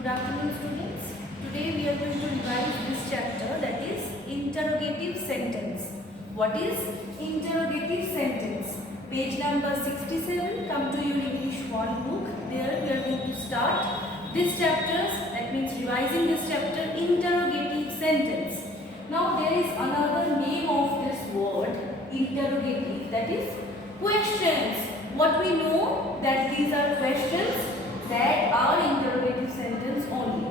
Good afternoon, students. Today we are going to revise this chapter, that is interrogative sentence. What is interrogative sentence? Page number 67. Come to your English 1 book. There we are going to start this chapter. That means revising this chapter, interrogative sentence. Now there is another name of this word, interrogative, that is questions. What we know that these are questions that are interrogative sentence only.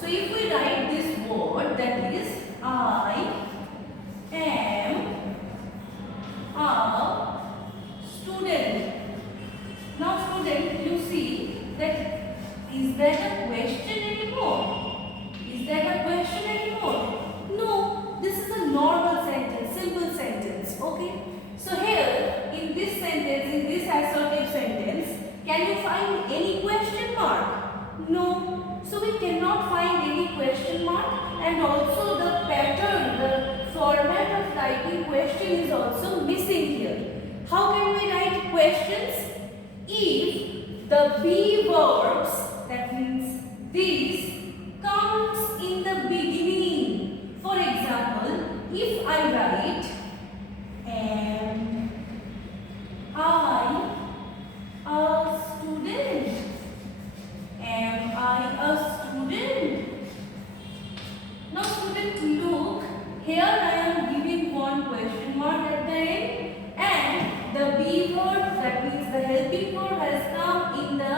So if we write this word, that is I am a student. Now student, you see that is that a question anymore? Is that a question anymore? No, this is a normal sentence, simple sentence. Okay. So here in this sentence, in this assertive sentence, can you find any question mark? No. So we cannot find any question mark, and also the pattern, the format of writing question is also missing here. How can we write questions? If the be verbs, that means these, comes in the beginning. For example, if I write am I a student? Am I a student? Now student, look, here I am giving one question mark at the end, and the be verb, that means the helping verb, has come in the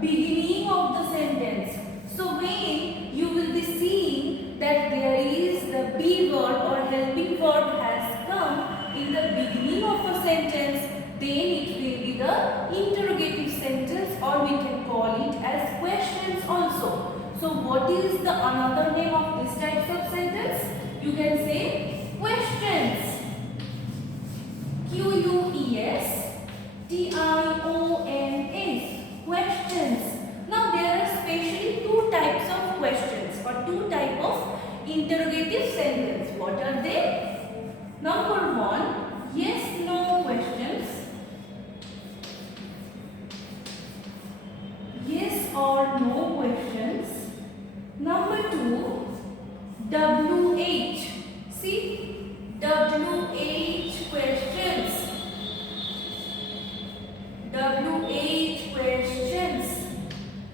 beginning of the sentence. So when you will be seeing that there is the be verb or helping verb has come in the beginning of a sentence, then it will be the interrogative sentence, or we can call it as questions also. So what is the another name of this types of sentence? You can say questions. Questions. Questions. Now there are specially two types of questions or two types of interrogative sentence. What are they? Number one, yes, no questions. Yes or no questions. Number two, WH. See, WH questions. WH questions.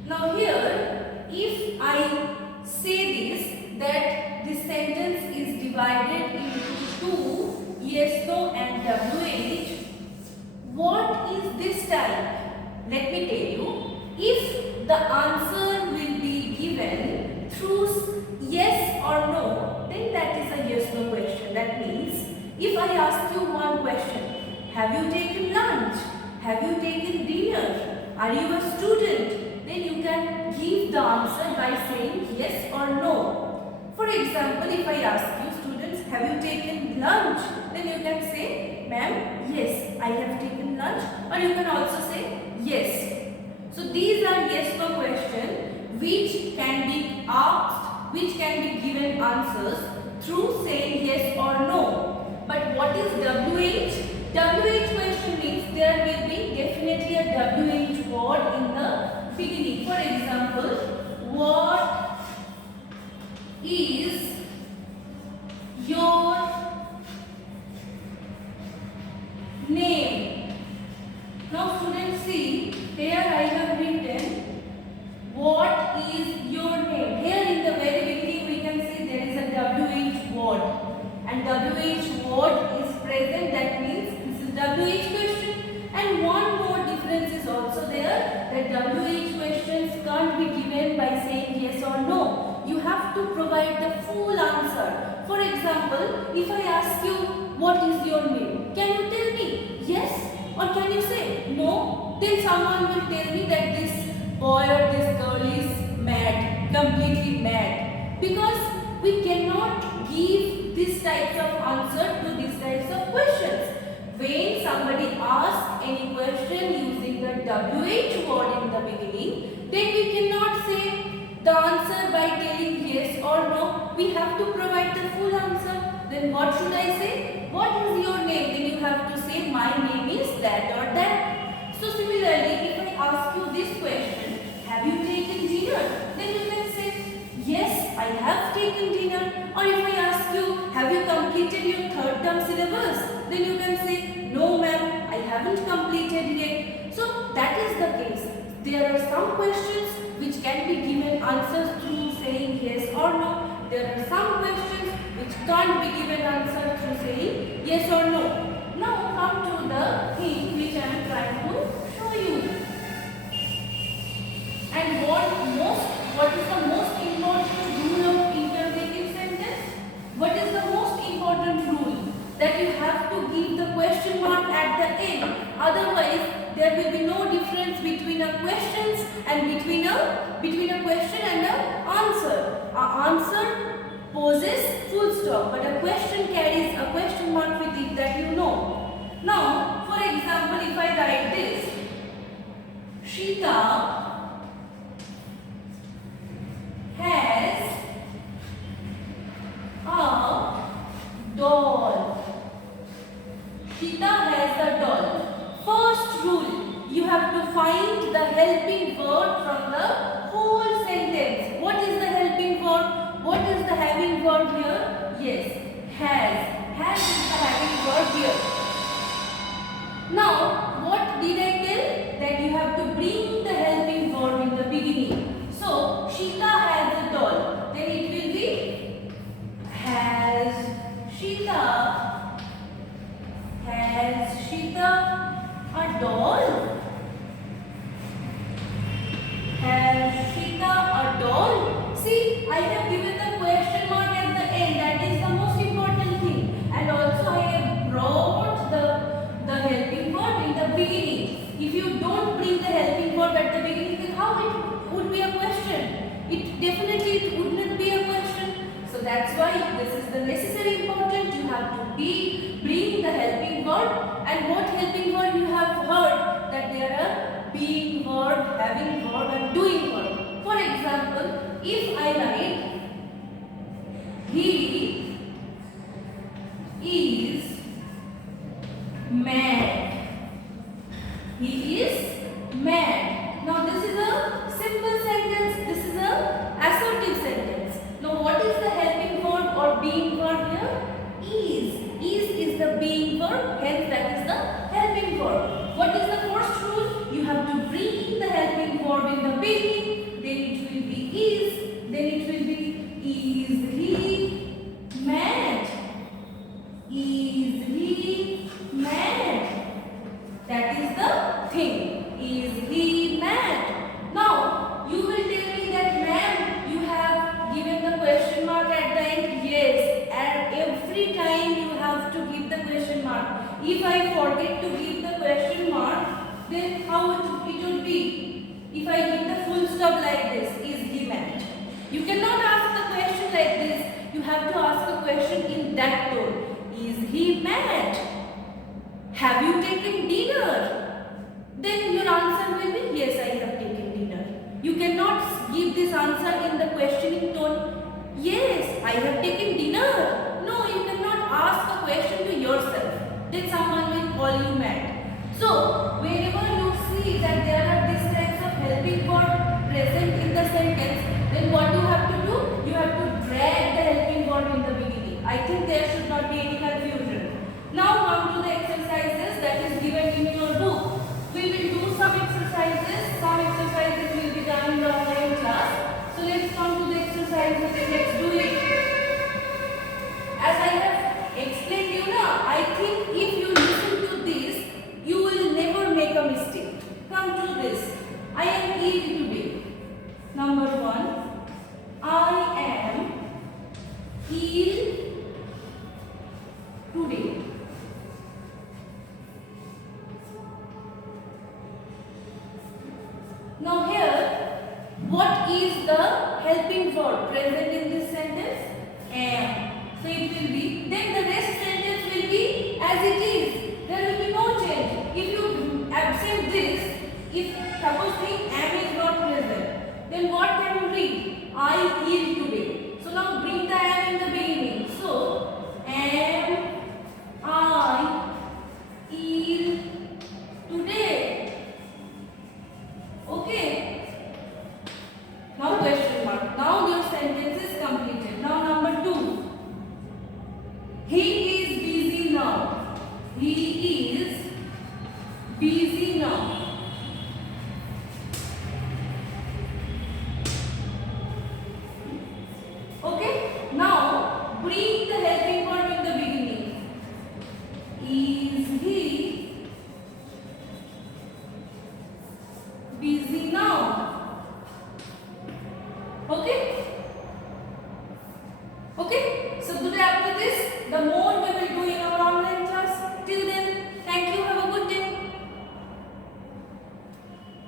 Now here, if I say this, that this sentence is divided into two, yes, no and WH, what is this type? Let me tell you. If the answer will be given through yes or no, then that is a yes no question. That means if I ask you one question, have you taken lunch? Have you taken dinner? Are you a student? Then you can give the answer by saying yes or no. For example, if I ask you, students, have you taken lunch? Then you can say, ma'am, yes, I have taken lunch. Or you can also say yes. So these are yes no questions which can be asked, which can be given answers through saying yes or no. But what is WH? WH question means there will be definitely a WH word in the beginning. For example, what is your name? Now students, see, here I have written what is your name. Here in the very beginning we can see there is a WH word, and WH word is present, that means this is WH question. And one more difference is also there, that WH questions can't be given by saying yes or no. You have to provide the full answer. For example, if I ask you what is your name, can you tell me yes or can you say no? Then someone will tell me that this boy or this girl is mad, completely mad. Because we cannot give this types of answer to these types of questions. When somebody asks any question using the WH word in the beginning, then we cannot say the answer by telling yes or no. We have to provide the full answer. Then what should I say? What is your name? Then you have to say my name is that or that. So similarly, if I ask you this question, have you taken dinner? Then you can taken dinner? Or if I ask you, have you completed your third term syllabus? Then you can say, no ma'am, I haven't completed yet. So that is the case. There are some questions which can be given answers through saying yes or no. There are some questions which can't be given answer through saying yes or no. Now come to the thing which I am trying to show you. And what is the most important rule of interrogative sentence? What is the most important rule? That you have to give the question mark at the end. Otherwise, there will be no difference between a questions and between a question and an answer. An answer poses full stop, but a question carries a question mark with it, that you know. Now, for example, if I write this, Shita has a doll. Shita has a doll. First rule, you have to find the helping word from the whole sentence. What is the helping word? What is the having word here? Yes, has. Has is the having word here. Now, what did I tell? That you have to bring the helping word in the beginning. So, Shita has a doll. Then it will be has Shita. Has Shita a doll? Has Shita a doll? See, I have given the question mark at the end. That is the most important thing. And also I have brought the helping word in the beginning. If you don't bring the helping word at the beginning, then how it would be a question? It would not be a question. So that's why this is the necessary important. You have to bring the helping word. And what helping word you have heard? That there are being verb, having verb and doing verb. For example, if I write he is mad. He is mad. Now this is a simple sentence. This is a assertive sentence. Now what is the helping verb or being verb here? Is the being verb, hence that is the helping verb. What is the first rule? You have to bring the helping verb in the beginning, then it will be is, then it will be is he mad? Is he mad? That is the thing. Is he mad? Now, you will tell me that ma'am, you have given the question mark at the end. Yes, and every time you have to give the question mark. If I forget to give the question mark, then how it would be? If I give the full stop like this, is he mad? You cannot ask the question like this. You have to ask a question in that tone. Is he mad? Have you taken dinner? Then your answer will be yes, I have taken dinner. You cannot give this answer in the questioning tone. Yes, I have taken dinner. No, you cannot ask a question to yourself. Then someone will call you mad. So, whenever you see that there are these types of helping verb present in the sentence, then what you have to do? You have to drag the helping verb in the beginning. I think there should not be any confusion. Now come to the exercises that is given in your book. We will do some exercises. Some exercises will be done in the online class. So let's come to the exercises and let's do it. As I have explained you now, I think if you listen to this, you will never make a mistake. Come to this. I am ill today. Number 1. I am ill today. Now here, what is the helping verb present in this sentence? Am. So it will be, then the rest sentence will be as it is. There will be no change. If you absent this, if suppose the am is not present, then what can you read? I ill today. So now bring the am in the beginning. So, am I ill today? Okay. Now question mark. Now your sentence is completed. Now busy now. Okay, now bring the helping word in the beginning. Is he busy now? Okay. Okay. So today after this, the more